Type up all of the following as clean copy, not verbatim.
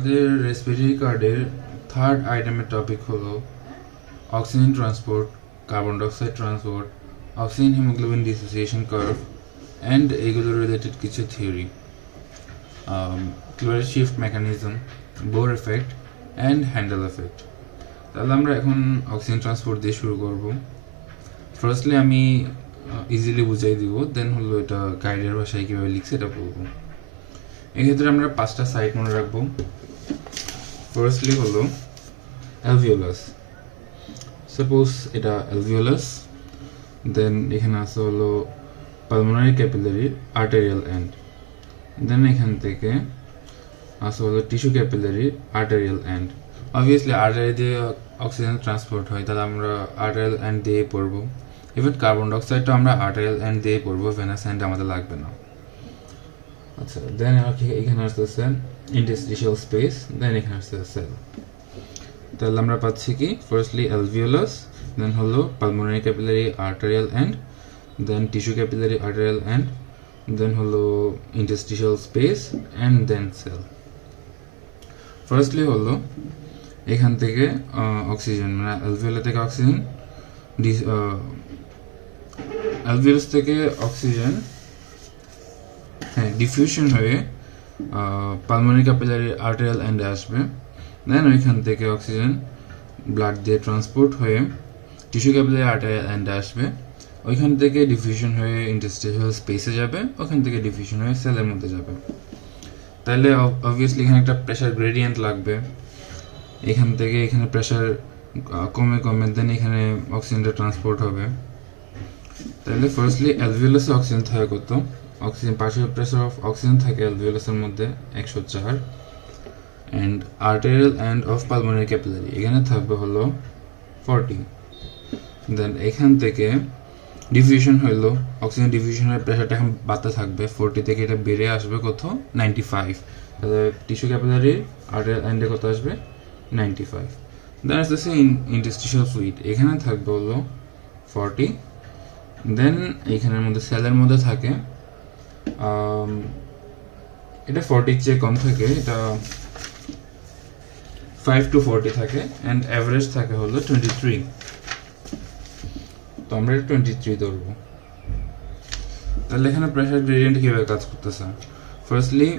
আমাদের রেসপিরেটরি কার্ডের থার্ড আইটেমের টপিক হলো oxygen transport, carbon dioxide transport, oxygen haemoglobin dissociation curve and এইগুলো রিলেটেড কিছু theory, chloride shift mechanism, Bohr effect and হ্যান্ডেল এফেক্ট। তাহলে আমরা এখন অক্সিজেন ট্রান্সপোর্ট দিয়ে শুরু করব। ফার্স্টলি আমি ইজিলি বুঝাই দিব, দেন হলো এটা গাইডের ভাষায় কীভাবে লিখছে এটা বলবো। এক্ষেত্রে আমরা 5টা সাইট মনে রাখবো। ফার্স্টলি হলো অ্যালভিওলাস। সাপোজ এটা অ্যালভিওলাস, দেন এখানে আছে হলো pulmonary capillary arterial end, then এখান থেকে আছে হলো tissue capillary arterial end. Obviously artery দিয়ে অক্সিজেন ট্রান্সপোর্ট হয়, তাহলে আমরা আর্টেরিয়াল এন্ড দিয়ে পড়বো। ইভেন কার্বন ডাইঅক্সাইডটা আমরা আর্টেরিয়াল এন্ড দিয়ে পড়বো, ভেনাস এন্ড আমাদের লাগবে না। আচ্ছা, দেন এখানে আসতেছে ইন্টারস্টিশিয়াল স্পেস, দেন এখানে আসতেছে সেল। তাহলে আমরা পাচ্ছি কি, ফার্স্টলি অ্যালভিওলাস, দেন হলো pulmonary capillary arterial end, then tissue capillary arterial end, then হলো interstitial space and then cell. Firstly হলো এখান থেকে অক্সিজেন, মানে অ্যালভিওলা থেকে অক্সিজেন, অ্যালভিওলাস থেকে অক্সিজেন ডিফিউশন হয়ে পালমোনারি ক্যাপিলারি আর্টেরিয়াল এন্ডে আসবে। দেন ওইখান থেকে অক্সিজেন ব্লাড দিয়ে ট্রান্সপোর্ট হয়ে টিস্যু ক্যাপিলারি আর্টেরিয়াল এন্ডে আসবে। ওইখান থেকে ডিফিউশন হয়ে ইন্টারস্টিশিয়াল স্পেসে যাবে, ওখান থেকে ডিফিউশন হয়ে সেলের মধ্যে যাবে। তাহলে অবভিয়াসলি এখানে একটা প্রেশার গ্রেডিয়েন্ট লাগবে। এখান থেকে এখানে প্রেশার কমে কমে দেন এখানে অক্সিজেনটা ট্রান্সপোর্ট হবে। তাহলে ফার্স্টলি অ্যালভিওলাসে অক্সিজেন থাকে কত, oxygen partial pressure of oxygen থাকে অ্যালভিওলাসের মধ্যে 104, and arterial end of pulmonary capillary এখানে থাকবে হলো 40। দেন এখান থেকে ডিফিউশন হইলো, অক্সিজেন ডিফিউশনের প্রেশারটা এখন বাড়তে থাকবে, 40 থেকে এটা বেড়ে আসবে কত, 95। তাহলে টিস্যু ক্যাপিলারি আর্টেরিয়াল এন্ডে কত আসবে, 95। দেন আসতেছে ইন্টারস্টিশিয়াল ফ্লুইড, এখানে থাকবে হলো 40। দেন এইখানের মধ্যে সেলের মধ্যে থাকে এটা 40 চেয়ে কম থাকে, এটা 5 to 40 থাকে, অ্যান্ড অ্যাভারেজ থাকে হলো 23। তো আমরা 23 ধরবো। তাহলে এখানে প্রেশার গ্রেডিয়েন্ট কীভাবে কাজ করতেছে, ফার্স্টলি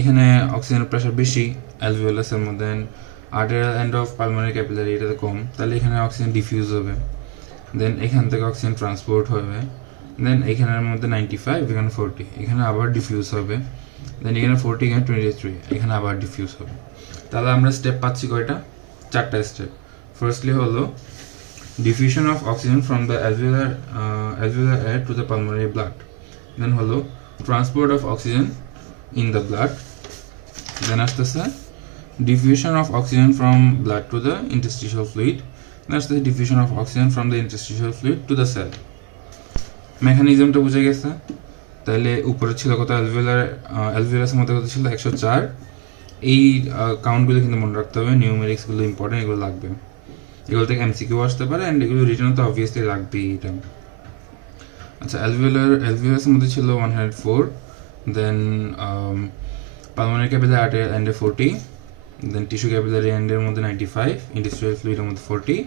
এখানে অক্সিজেনের প্রেশার বেশি অ্যালভিওলাসের মধ্যে, arterial end of pulmonary capillary এটাতে কম, তাহলে এখানে অক্সিজেন ডিফিউজ হবে। দেন এখান থেকে অক্সিজেন ট্রান্সপোর্ট হবে, দেন এখানের মধ্যে 95, এখানে 40, এখানে আবার ডিফিউজ হবে, দেন এখানে 40, এখানে 23, এখানে আবার ডিফিউজ হবে। তাহলে আমরা স্টেপ পাচ্ছি কয়টা, 4টা স্টেপ। ফার্স্টলি হলো diffusion of oxygen from the alveolar air to the pulmonary blood, then হলো transport of oxygen in the blood, then আসতেছে diffusion of oxygen from blood to the interstitial fluid, then আসতেছে diffusion of oxygen from the interstitial fluid to the cell। মেকানিজমটা বুঝে গেছে। তাহলে উপরে ছিল কত, অ্যালভিওলাসের মধ্যে কত ছিল, 104। এই কাউন্টগুলো কিন্তু মনে রাখতে হবে, নিউমেরিক্সগুলো ইম্পর্টেন্ট, এগুলো লাগবে, এগুলো থেকে এমসিকিউ আসতে পারে, অ্যান্ড এগুলো রিটার্ন তো অবভিয়াসলি লাগবেই এটা। আচ্ছা, অ্যালভিওলাসের মধ্যে ছিল 104, দেন পালমোনারি ক্যাপিলারি আর্টেরিয়াল এন্ডে 40, দেন টিস্যু ক্যাপিলারি এন্ডের মধ্যে 95, ইন্টারস্টিশিয়াল ফ্লুইডের মধ্যে 40,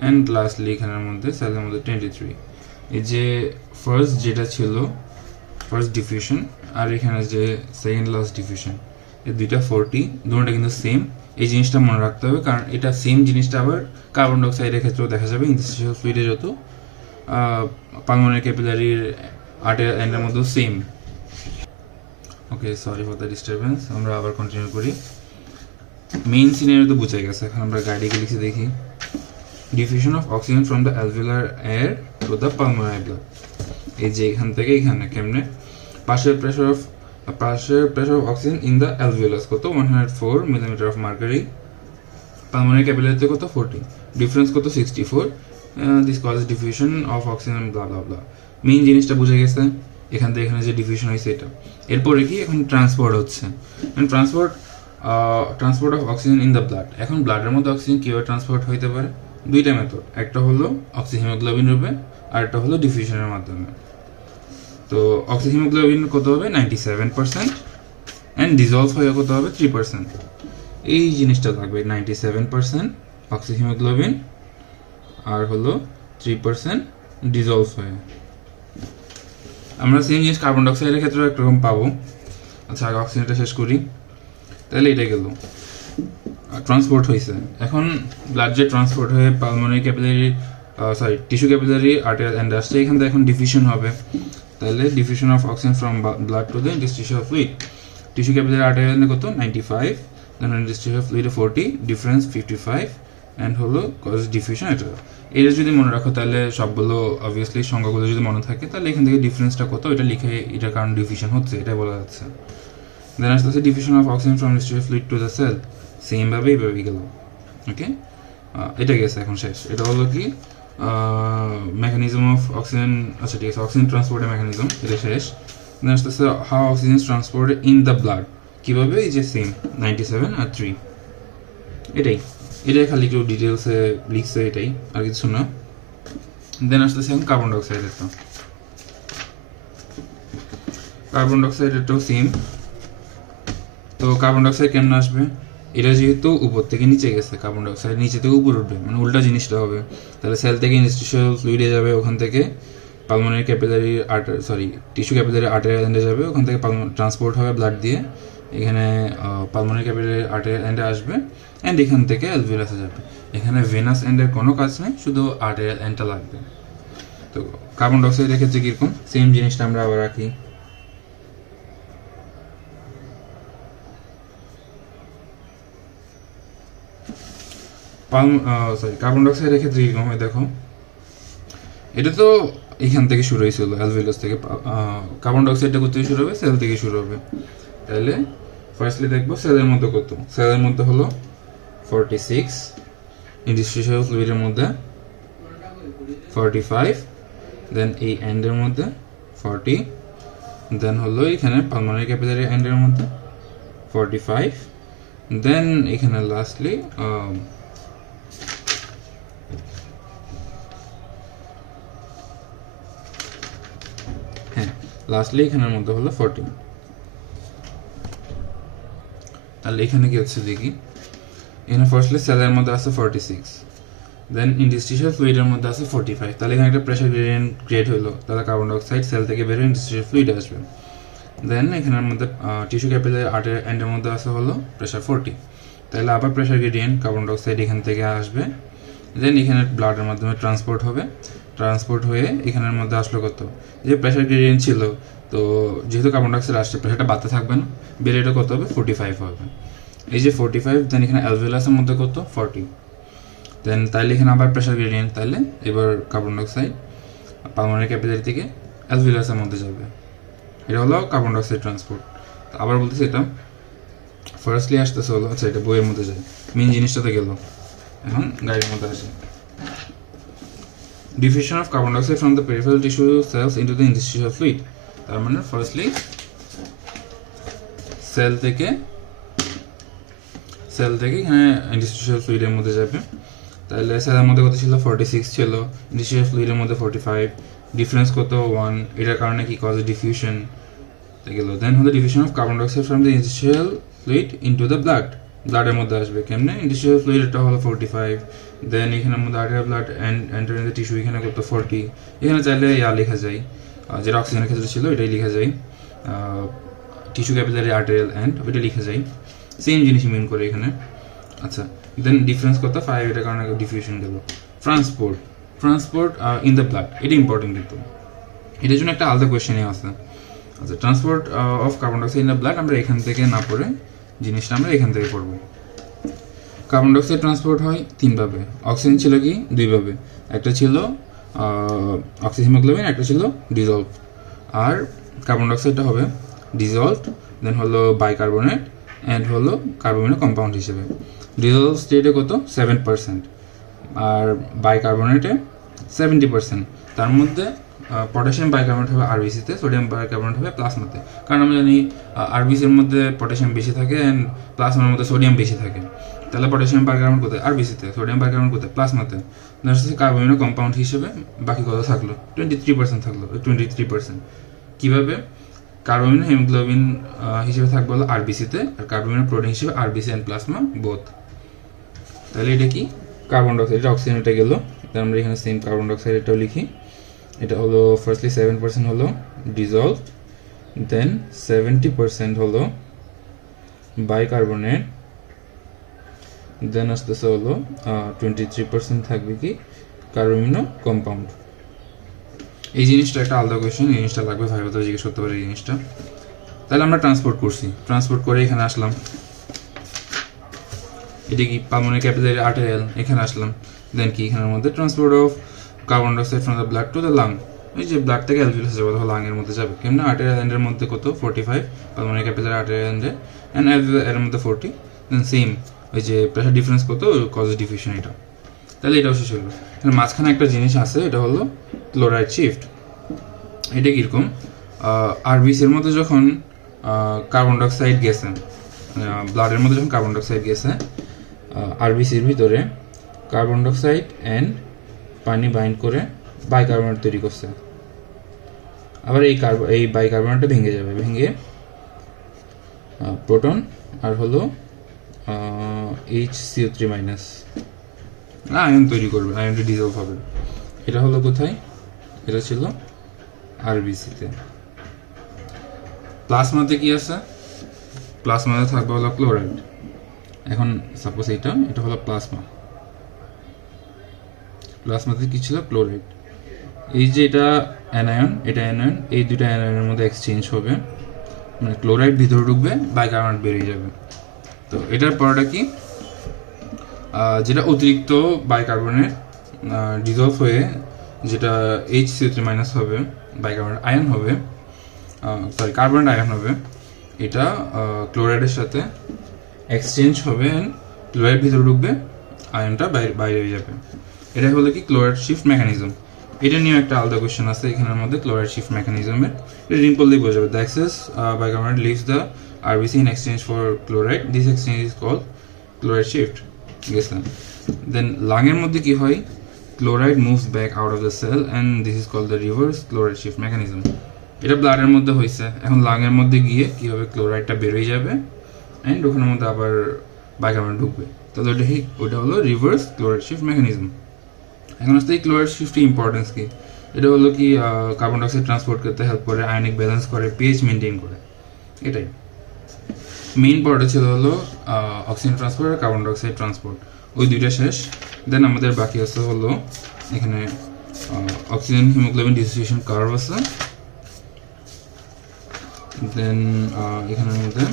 অ্যান্ড লাস্টলি এখানের মধ্যে সেলের মধ্যে 23। এই যে ফার্স্ট যেটা ছিল ফার্স্ট ডিফিউশন, আর এখানে যে সেকেন্ড লাস্ট ডিফিউশন, এই দুইটা 40, দুটোটা কিন্তু সেম। এই জিনিসটা মনে রাখতে হবে, কারণ এটা সেম জিনিসটা আবার কার্বন ডাইঅক্সাইডের ক্ষেত্রেও দেখা যাবে, ইন্টারস্টিশিয়াল ফ্লুইডে যত, পালমোনারি ক্যাপিলারির আর্টেরিয়াল এন্ডের মধ্যেও same. Okay, sorry for the disturbance, আমরা আবার কন্টিনিউ করি। মেইন সিনারিও তো বুঝে গেছে, এখন আমরা গাইডে গিয়ে লিখে দেখি। Diffusion of oxygen from the alveolar air to the pulmonary blood, এই যে এখান থেকে এখানে কেমনে, partial pressure of oxygen in the alveolus কত, 104 millimeter of mercury, pulmonary capillary তে কত, 40, ডিফারেন্স কত, 64, this causes diffusion of oxygen blah blah blah। Main জিনিসটা বুঝে গেছে, এখান থেকে এখানে যে ডিফিউশন হয়েছে এটা। এরপরে কি, এখন ট্রান্সপোর্ট হচ্ছে, transport of oxygen in the blood. এখন ব্লাডের মধ্যে অক্সিজেন কীভাবে ট্রান্সপোর্ট হইতে পারে, দুইটা মেথড, একটা হলো অক্সিজেন হিমোগ্লোবিন রূপে, আর একটা হলো ডিফিউশনের মাধ্যমে। তো অক্সিজেন হিমোগ্লোবিন কত হবে, 97%, অ্যান্ড ডিজলভ হয়ে কত হবে, 3%। এই জিনিসটা থাকবে 97% অক্সিহিমোগ্লোবিন আর হলো 3% ডিজলভ হয়ে। আমরা সেম জিনিস কার্বন ডাইঅক্সাইডের ক্ষেত্রেও একরকম পাবো। আচ্ছা, আগে অক্সিজেনটা শেষ করি। তাহলে এটা গেল ট্রান্সপোর্ট হয়েছে। এখন ব্লাড যে ট্রান্সপোর্ট হয়ে pulmonary capillary tissue capillary arterial end আসছে, এখান থেকে এখন ডিফিউশন হবে। তাহলে diffusion of oxygen from blood to the interstitial fluid, tissue capillary arterial কত 95, দেন ইন্টারস্টিশিয়াল ফ্লুইডে 40, ডিফারেন্স 55 অ্যান্ড হলো কজ ডিফিউশন এটা। এটা যদি মনে রাখো তাহলে সবগুলো অবভিয়াসলি সংখ্যাগুলো যদি মনে থাকে তাহলে এখান থেকে ডিফারেন্সটা কত এটা লিখে এটার কারণ ডিফিউশন হচ্ছে এটা বলা যাচ্ছে। দেন আসতেছে diffusion of oxygen from interstitial fluid to the cell, সেমভাবে এইভাবে গেল। ওকে, এটা গেছে এখন শেষ। এটা হলো কি মেকানিজম অফ অক্সিজেন। আচ্ছা ঠিক আছে, অক্সিজেন ট্রান্সপোর্টের মেকানিজম এটা শেষ। দেন আসতেছে how oxygen transported in the blood, কীভাবে, এই যে সেম 97 আর 3, এটাই খালি কেউ ডিটেলসে লিখছে, এটাই আর কিছু না। দেন আসতেছে এখন কার্বন ডাইঅক্সাইডের, তো কার্বন ডাইঅক্সাইডেরটাও সেম। তো কার্বন ডাইঅক্সাইড কেমন আসবে, এটা যেহেতু উপর থেকে নিচে গেছে, কার্বন ডাইঅক্সাইড নিচে থেকে উপর উঠবে, মানে উল্টা জিনিসটা হবে। তাহলে সেল থেকে ইন্টারস্টিশিয়াল ফ্লুইডে যাবে, ওখান থেকে pulmonary capillary tissue capillary arterial এন্ডে যাবে, ওখান থেকে ট্রান্সপোর্ট হবে ব্লাড দিয়ে, এখানে পালমোনারি ক্যাপিলারি আর্টেরিয়াল এন্ডে আসবে অ্যান্ড এখান থেকে অ্যালভিওলাসে যাবে। এখানে ভেনাস এন্ডের কোনো কাজ নেই, শুধু আর্টেরিয়াল এন্ডটা লাগবে। তো কার্বন ডাইঅক্সাইডের ক্ষেত্রে কীরকম, সেম জিনিসটা আমরা আবার রাখি। কার্বন ডাইঅক্সাইডের ক্ষেত্রে কীরকম হয় দেখো, এটা তো এখান থেকে শুরু হয়েছিল অ্যালভিওলাস থেকে। কার্বন ডাইঅক্সাইডটা কোথায় শুরু হবে, সেল থেকে শুরু হবে। তাহলে ফার্স্টলি দেখবো সেলের মধ্যে কত, সেলের মধ্যে হলো 46, ইন্টারস্টিশিয়াল ফ্লুইডের মধ্যে 45, দেন এই এন্ডের মধ্যে 40, দেন হলো এখানে পালমোনারি ক্যাপিলারি এন্ডের মধ্যে 45, দেন এখানে লাস্টলি এখানের মধ্যে হলো 40। তাহলে এখানে কি হচ্ছে দেখি, এখানে ফার্স্টলি সেলের মধ্যে আছে 46, দেন ইন্টারস্টিশিয়াল ফ্লুইডের মধ্যে আছে 45। তাহলে এখানে একটা প্রেশার গ্রেডিয়েন্ট ক্রিয়েট হলো, তাহলে কার্বন ডাইঅক্সাইড সেল থেকে বের হয়ে ইন্টারস্টিশিয়াল ফ্লুইডে আসবে। দেন এখানের মধ্যে টিস্যু ক্যাপিলারি আর্টেরিয়াল এন্ডের মধ্যে আছে হলো প্রেশার 40, তাহলে আবার প্রেশার গ্রেডিয়েন্ট কার্বন ডাইঅক্সাইড এখান থেকে আসবে, দেন এখানে ব্লাডের মাধ্যমে ট্রান্সপোর্ট হবে, ট্রান্সপোর্ট হয়ে এখানের মধ্যে আসলো কত, যে প্রেশার গ্রেডিয়েন্ট ছিল, তো যেহেতু কার্বন ডাইঅক্সাইড আসছে প্রেশারটা বাড়তে থাকবে না, বেড়ে এটা কত হবে 45 হবে। এই যে 45, দেন এখানে অ্যালভিওলাসের মধ্যে কত 40, দেন তাইলে এখানে আবার প্রেশার গ্রেডিয়েন্ট, তাইলে এবার কার্বন ডাইঅক্সাইড পালমোনারি ক্যাপিলারি থেকে অ্যালভিওলাসের মধ্যে যাবে। এটা হলো কার্বন ডাইঅক্সাইড ট্রান্সপোর্ট। আবার বলতেছি এটা ফার্স্টলি আসতেছে হলো, আচ্ছা এটা বইয়ের মধ্যে যায়, মেন জিনিসটাতে গেল, এখন গাড়ির মধ্যে আসে। Diffusion of carbon dioxide from the peripheral tissue cells into the interstitial fluid. তার মানে ফার্স্টলি সেল থেকে এখানে ইন্টারস্টিশিয়াল ফ্লুইডের মধ্যে যাবে। তাহলে সেলের মধ্যে কত ছিল 46 ছিল, ইন্টারস্টিশিয়াল ফ্লুইডের মধ্যে 45, ডিফারেন্স কত 1, এটার কারণে কি কজ ডিফিউশন গেল। দেন হলো diffusion of carbon dioxide from the interstitial fluid into the ব্লাডের মধ্যে আসবে কেমনে, ইন্টারস্টিশিয়াল ফ্লুইড এটা হলো 45, দেন এখানের মধ্যে arterial blood enter in the tissue, এখানে কত 40, এখানে চাইলে লেখা যায় যেটা অক্সিজেনের ক্ষেত্রে ছিল এটাই লেখা যায়, টিস্যু ক্যাপিলারি আর্টেরিয়াল এন্ড ওইটা লিখে যায়, সেম জিনিস মিন করে এখানে। আচ্ছা, দেন ডিফারেন্স কত 5, এটার কারণে ডিফিউশন গেল। ট্রান্সপোর্ট ইন দ্য ব্লাড, এটা ইম্পর্টেন্ট কিন্তু এটার জন্য একটা আলাদা কোয়েশ্চেনই আছে। আচ্ছা, transport of carbon dioxide in the blood আমরা এখান থেকে না পড়ে জিনিসটা আমরা এখান থেকে পড়বো। কার্বন ডাইঅক্সাইড ট্রান্সপোর্ট হয় 3 ভাবে, অক্সিজেন ছিল কি 2 ভাবে, একটা ছিল অক্সিহিমোগ্লোবিন, একটা ছিল ডিজলভ। আর কার্বন ডাইঅক্সাইডটা হবে ডিজলভড, দেন হলো বাইকার্বনেট অ্যান্ড হলো কার্বমিনো কম্পাউন্ড হিসেবে। ডিজলভ স্টেটে কত 7%, আর বাইকার্বনেটে 70%। তার মধ্যে পটাশিয়াম বাইকার্বনেট হবে আরবিসিতে, সোডিয়াম বাইকার্বনেট হবে প্লাজমাতে। কারণ আমরা জানি আরবিসির মধ্যে পটাশিয়াম বেশি থাকে অ্যান্ড প্লাজমার মধ্যে সোডিয়াম বেশি থাকে। তাহলে পটাশিয়াম বাইকার্বনেট কোথায়, আরবিসিতে, সোডিয়াম বাইকার্বনেট কোথায়, প্লাজমাতে। হচ্ছে কার্বমিনো কম্পাউন্ড হিসেবে বাকি কত থাকলো 23% থাকলো, 23%। কীভাবে কার্বোমিন হিমোগ্লোবিন হিসেবে থাকবে হলো আরবিসিতে, আর কার্বোমিন প্রোটিন হিসেবে আরবিসি অ্যান্ড প্লাজমা বোথ। তাহলে এটা কি কার্বন ডাইঅক্সাইড, এটা অক্সিজেন, এটা গেল। তাহলে আমরা এখানে সেম কার্বন ডাইঅক্সাইড এটাও লিখি। এটা হলো ফার্স্টলি 7% হলো ডিজলভ, দেন 70% হলো বাইকার্বনেট, দেন আসতেছে হলো 23% থাকবে কি কার্বোমিনো কম্পাউন্ড। এই জিনিসটা একটা আলাদা কোয়েশ্চেন, এই জিনিসটা লাগবে ভাইভাতে জিজ্ঞেস করতে পারে এই জিনিসটা। তাহলে আমরা ট্রান্সপোর্ট করছি, ট্রান্সপোর্ট করে এখানে আসলাম, এটা কি পালমোনারি ক্যাপিলারি আর্টেরিয়াল, এখানে আসলাম। দেন কি এখানের মধ্যে transport of carbon dioxide from the blood to the lung, এই যে ব্লাড থেকে অ্যালভিউলাসে যাবে অথবা লাংয়ের মধ্যে যাবে। কেমন আর্টেরিয়াল এন্ডের মধ্যে কত 45, পালমোনারি ক্যাপিলারি আর্টেরিয়াল এন্ডে অ্যান্ড অ্যালভিউলার এর মধ্যে 40। দেন সেম ওই যে প্রেশার ডিফারেন্স কত কজ ডিফিউশন এটা। তাহলে এটাও শেষ হলো। এখানে মাঝখানে একটা জিনিস আছে, এটা হলো ক্লোরাইড শিফট। এটা কীরকম, আরবিসির মধ্যে যখন কার্বন ডাইঅক্সাইড গেছে, ব্লাডের মধ্যে যখন কার্বন ডাইঅক্সাইড গেছে, আরবিসির ভিতরে কার্বন ডাইঅক্সাইড অ্যান্ড পানি বাইন্ড করে বাইকার্বনেট তৈরি করছে। আবার এই বাইকার্বনেটটা ভেঙে যাবে, ভেঙে প্রোটন আর হলো HCO3- আয়ন তৈরি করবে, আয়নটা ডিজলভ হবে। এটা হলো কোথায়, এটা ছিল আরবিসিতে। প্লাজমাতে কি আছে, প্লাজমাতে থাকবে হলো ক্লোরাইড। এখন সাপোজ এটা হলো প্লাজমা, প্লাজমাতে কি ছিল ক্লোরাইড। এই যে এটা অ্যানায়ন, এটা অ্যানায়ন, এই দুটো অ্যানায়নের মধ্যে এক্সচেঞ্জ হবে, মানে ক্লোরাইড ভিতরে ঢুকবে, বাইকার্বনেট বেরিয়ে যাবে। তো এটার পরটা কি, যেটা অতিরিক্ত বাইকার্বনেট ডিজলভ হয়ে যেটা HCO3- হবে, বাইকার্বনেট আয়ন হবে, সরি কার্বনেট আয়ন হবে, এটা ক্লোরাইডের সাথে এক্সচেঞ্জ হবে অ্যান্ড ক্লোরাইড ভিতরে ঢুকবে, আয়নটা বাইরে হয়ে যাবে। এটাই হলো কি ক্লোরাইড শিফট মেকানিজম। এটা নিয়ে একটা আলাদা কোয়েশ্চেন আছে এখানের মধ্যে, ক্লোরাইড শিফট মেকানিজমের। এটা রিং করলেই বোঝা যাবে। The excess bicarbonate leaves the RBC in exchange for chloride, this exchange is called chloride shift. গেছিলাম। দেন লাংয়ের মধ্যে কি হয়, chloride moves back out of the cell and this is called the reverse chloride shift mechanism. এটা ব্লাডের মধ্যে হয়েছে, এখন লাংয়ের মধ্যে গিয়ে কী হবে, ক্লোরাইডটা বেরোয় যাবে অ্যান্ড ওখানের মধ্যে আবার বাইকার্বনেট ঢুকবে। তাহলে ওটা হলো রিভার্স ক্লোরাইড শিফট মেকানিজম। এখন আসতে এই ক্লোরাইড শিফটের ইম্পর্টেন্স কি, এটা হলো কি কার্বন ডাইঅক্সাইড ট্রান্সপোর্ট করতে হেল্প করে, আয়নিক ব্যালেন্স করে, পিএইচ মেনটেন করে। এটাই মেইন পার্ট ছিল হলো অক্সিজেন ট্রান্সপোর্ট আর কার্বন ডাইঅক্সাইড ট্রান্সপোর্ট, ওই দুইটা শেষ। দেন আমাদের বাকি আছে হলো এখানে অক্সিজেন হিমোগ্লোবিন ডিসোসিয়েশন কার্ভ আছে, দেন এখানের মধ্যে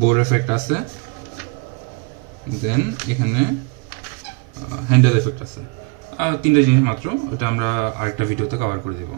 বোর এফেক্ট আছে, দেন এখানে হ্যান্ডেল এফেক্ট আছে। তিনটা জিনিস মাত্র, ওটা আমরা আরেকটা ভিডিওতে কভার করে দেবো।